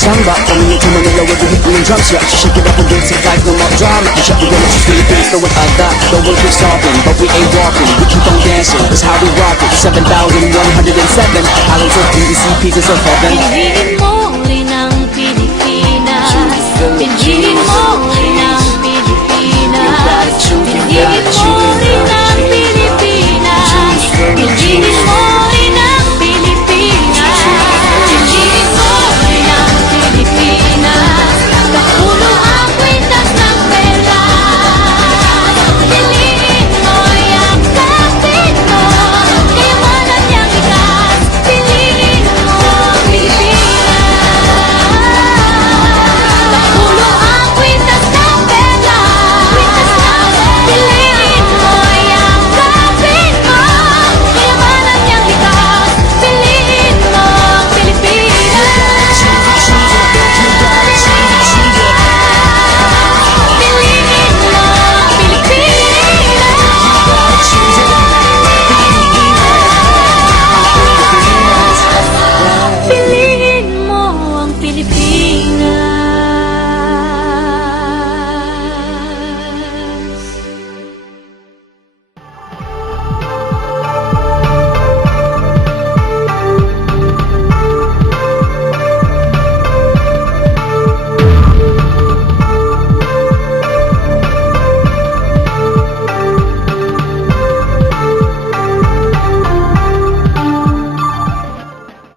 samba. Coming into Manila with the hit and drum set. Shake it up and dance it like no more drama. You shut the door, just Philippines, throw it like that. The world keeps talking, but we ain't walking. We keep on dancing, that's how we rock it. 7,107 islands of beauty, see pieces of heaven.